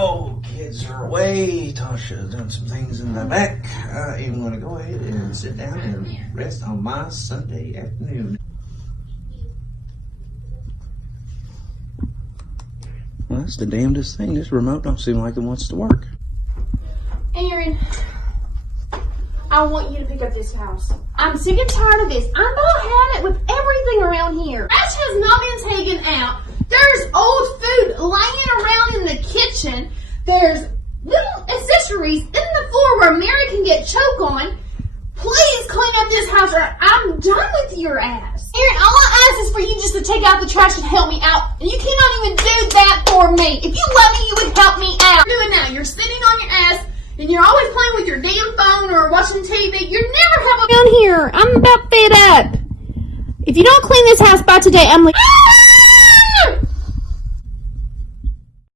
Oh, kids are away. Tasha's done some things in the back. I am going to go ahead and sit down and rest on my Sunday afternoon. Well, that's the damnedest thing. This remote don't seem like it wants to work. Aaron, I want you to pick up this house. I'm sick and tired of this. I'm about had it with everything around here. Trash has not been taken out. There's old food laying around in the kitchen. There's little accessories in the floor where Mary can get choke on. Please clean up this house or I'm done with your ass. Aaron, all I ask is for you just to take out the trash and help me out. And you cannot even do that for me. If you love me, you would help me out. You're doing that. You're sitting on your ass and you're always playing with your damn phone or watching TV. You're never helping down here. I'm about fed up. If you don't clean this house by today, I'm like...